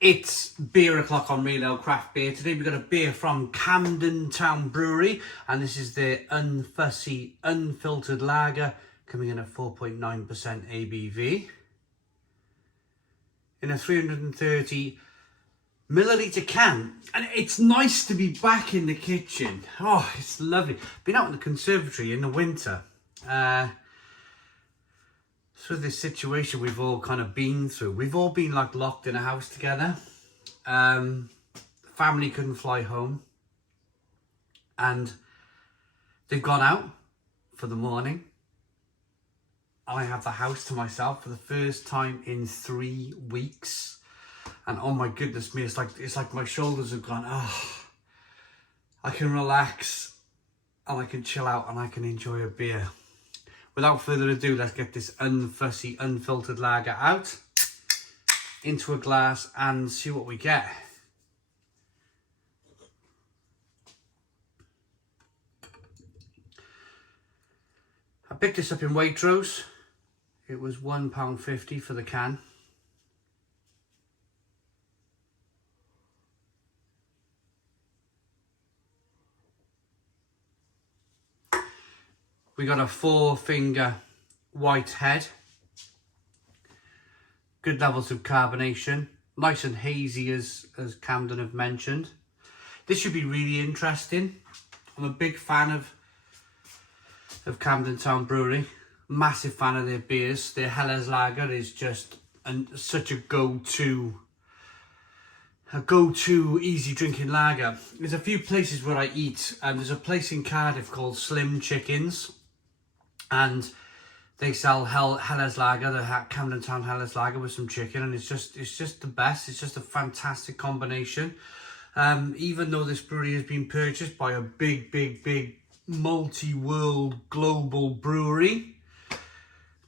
It's beer o'clock on Real Ale Craft Beer. Today we've got a beer from Camden Brewery, and this is the Unfussy Unfiltered Lager, coming in at 4.9% ABV. In a 330 milliliter can, and it's nice to be back in the kitchen. Oh, it's lovely. Been out in the conservatory in the winter. So this situation we've all kind of been through. We've all been like locked in a house together. Family couldn't fly home, and they've gone out for the morning. I have the house to myself for the first time in 3 weeks, and oh my goodness me, it's like my shoulders have gone. Oh, I can relax, and I can chill out, and I can enjoy a beer. Without further ado, let's get this Unfussy Unfiltered Lager out into a glass and see what we get. I picked this up in Waitrose. It was £1.50 for the can. We got a 4-finger white head. Good levels of carbonation. Nice and hazy as Camden have mentioned. This should be really interesting. I'm a big fan of Camden Town Brewery. Massive fan of their beers. Their Haze Lager is just such a go-to easy drinking lager. There's a few places where I eat, and there's a place in Cardiff called Slim Chickens, and they sell Haze Lager, the Camden Town Haze Lager with some chicken, and it's just the best. It's just a fantastic combination. Even though this brewery has been purchased by a big multi-world global brewery,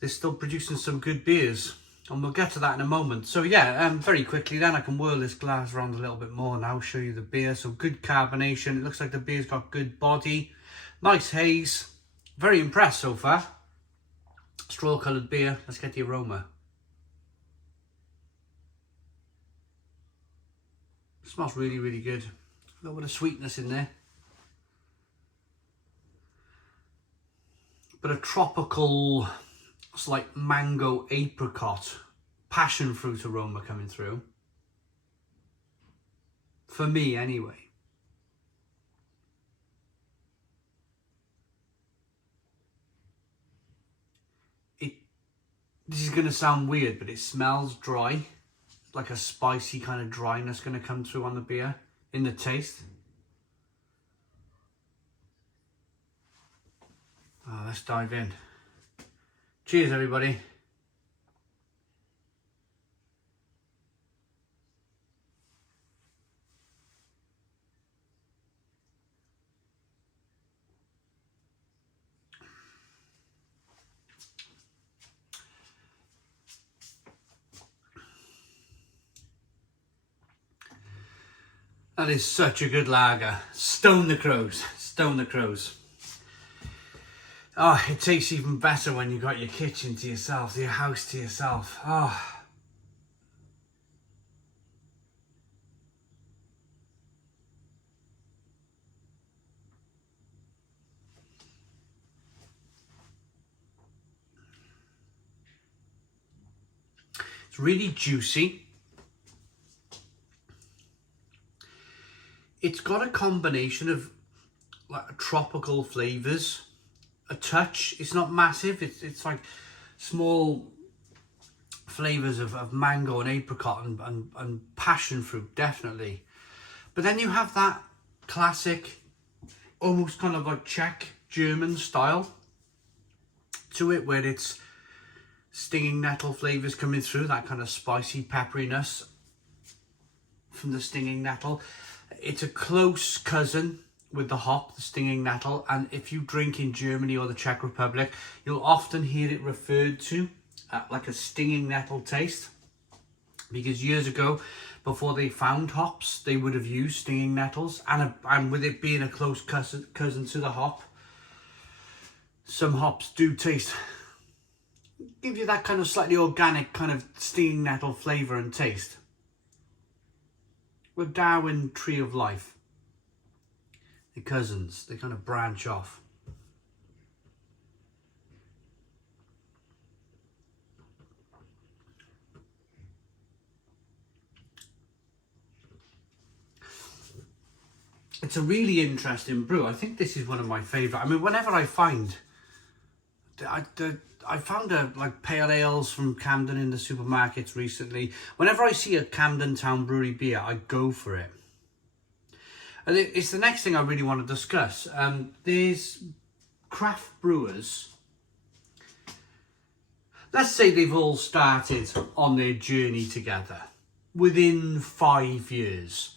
they're still producing some good beers, and we'll get to that in a moment. So yeah, very quickly then, I can whirl this glass around a little bit more now, show you the beer. So good carbonation. It looks like the beer's got good body. Nice haze. Very impressed so far. Straw coloured beer. Let's get the aroma. It smells really good. A little bit of sweetness in there. But a tropical, it's like mango, apricot, passion fruit aroma coming through. For me anyway. This is going to sound weird, but it smells dry. Like a spicy kind of dryness going to come through on the beer in the taste. Oh, let's dive in. Cheers, everybody. That is such a good lager. Stone the crows. Stone the crows. Oh, it tastes even better when you've got your kitchen to yourself, your house to yourself. Oh. It's really juicy. It's got a combination of like tropical flavours, a touch. It's not massive. It's like small flavours of mango and apricot and passion fruit, definitely. But then you have that classic, almost kind of like Czech German style to it, where it's stinging nettle flavours coming through, that kind of spicy pepperiness from the stinging nettle. It's a close cousin with the hop, the stinging nettle, and if you drink in Germany or the Czech Republic, you'll often hear it referred to like a stinging nettle taste, because years ago, before they found hops, they would have used stinging nettles, and with it being a close cousin to the hop, some hops do taste, give you that kind of slightly organic kind of stinging nettle flavour and taste. a Darwin tree of life. They're cousins. They kind of branch off. It's a really interesting brew. I think this is one of my favourite. I mean, whenever I find... I found like pale ales from Camden in the supermarkets recently. Whenever I see a Camden Town Brewery beer, I go for it. And it's the next thing I really want to discuss. There's craft brewers. Let's say they've all started on their journey together within 5 years.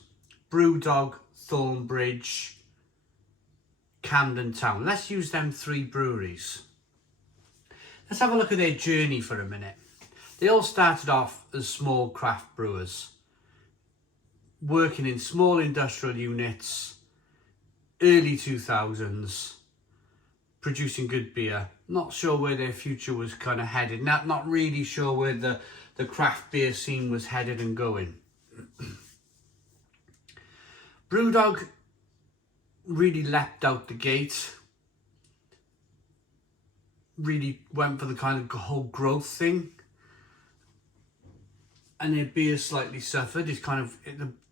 Brewdog, Thornbridge, Camden Town. Let's use them 3 breweries. Let's have a look at their journey for a minute. They all started off as small craft brewers, working in small industrial units, early 2000s, producing good beer. Not sure where their future was kind of headed. Not really sure where the craft beer scene was headed and going. Brewdog really leapt out the gate. Really went for the kind of whole growth thing, and their beer slightly suffered. It's kind of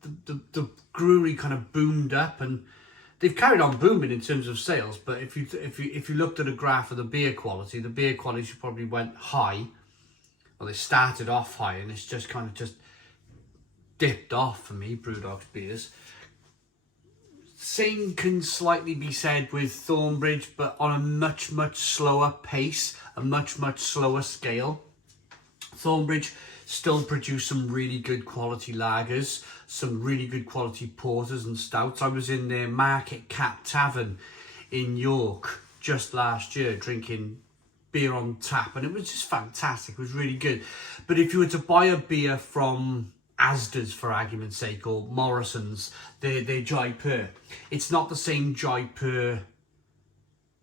the brewery kind of boomed up, and they've carried on booming in terms of sales. But if you looked at a graph of the beer quality probably went high. Well, they started off high, and it's just kind of just dipped off for me. Brewdog's beers. Same can slightly be said with Thornbridge, but on a much slower pace, a much slower scale. Thornbridge still produce some really good quality lagers, some really good quality porters and stouts. I was in their Market Cat Tavern in York just last year drinking beer on tap, and it was just fantastic. It was really good. But if you were to buy a beer from Asda's, for argument's sake, or Morrison's, their Jaipur, it's not the same Jaipur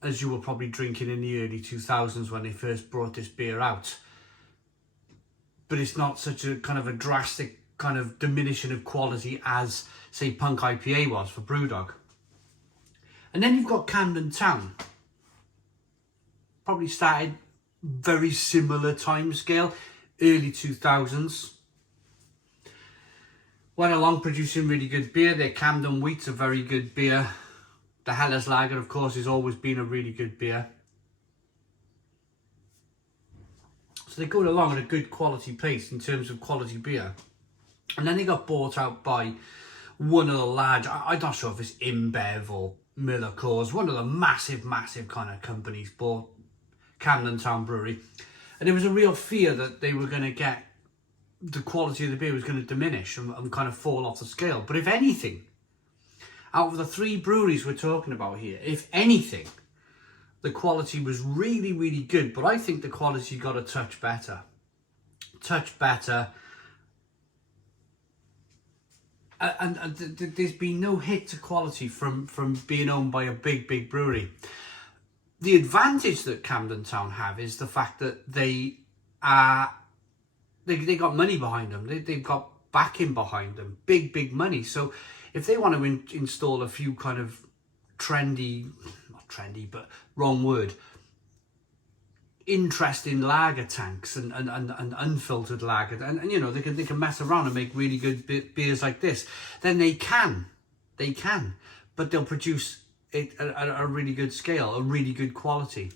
as you were probably drinking in the early 2000s when they first brought this beer out. But it's not such a kind of a drastic kind of diminishing of quality as, say, Punk IPA was for Brewdog. And then you've got Camden Town. Probably started very similar time scale, early 2000s. Went along producing really good beer. Their Camden Wheat's a very good beer. The Helles Lager, of course, has always been a really good beer. So they're going along at a good quality pace in terms of quality beer. And then they got bought out by one of the large, I'm not sure if it's InBev or Miller Coors, one of the massive kind of companies bought Camden Town Brewery. And there was a real fear that they were going to get, the quality of the beer was going to diminish and kind of fall off the scale. But if anything, out of the 3 breweries we're talking about here, if anything, the quality was really good. But I think the quality got a touch better. And there's been no hit to quality from being owned by a big brewery. The advantage that Camden Town have is the fact that they got money behind them. They've got backing behind them, big money. So if they want to install a few kind of not trendy, but wrong word, interesting lager tanks and unfiltered lager, and you know, they can mess around and make really good beers like this, then they can, but they'll produce it at a really good scale, a really good quality.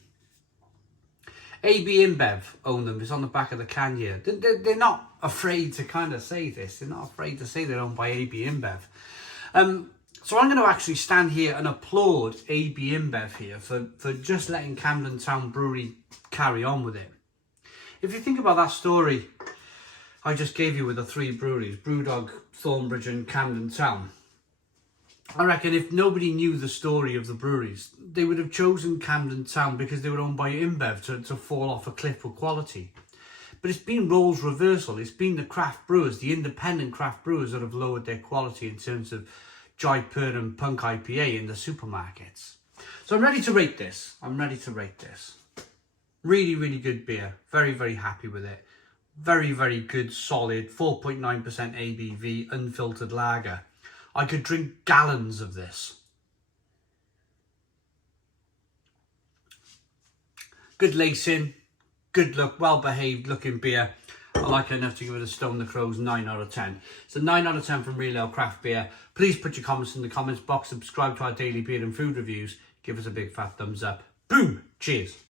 AB InBev own them. It's on the back of the can here. They're not afraid to kind of say this. They're not afraid to say they're owned by AB InBev. So I'm going to actually stand here and applaud AB InBev here for just letting Camden Town Brewery carry on with it. If you think about that story I just gave you with the 3 breweries, Brewdog, Thornbridge and Camden Town, I reckon if nobody knew the story of the breweries, they would have chosen Camden Town because they were owned by InBev to fall off a cliff with quality. But it's been roles reversal. It's been the craft brewers, the independent craft brewers, that have lowered their quality in terms of Jaipur and Punk IPA in the supermarkets. So I'm ready to rate this. Really good beer. Very happy with it. Very, very good, solid, 4.9% ABV, unfiltered lager. I could drink gallons of this. Good lacing, good look, well-behaved looking beer. I like it enough to give it a Stone the Crows 9 out of 10. It's a 9 out of 10 from Real Ale Craft Beer. Please put your comments in the comments box, subscribe to our daily beer and food reviews, give us a big fat thumbs up. Boom! Cheers!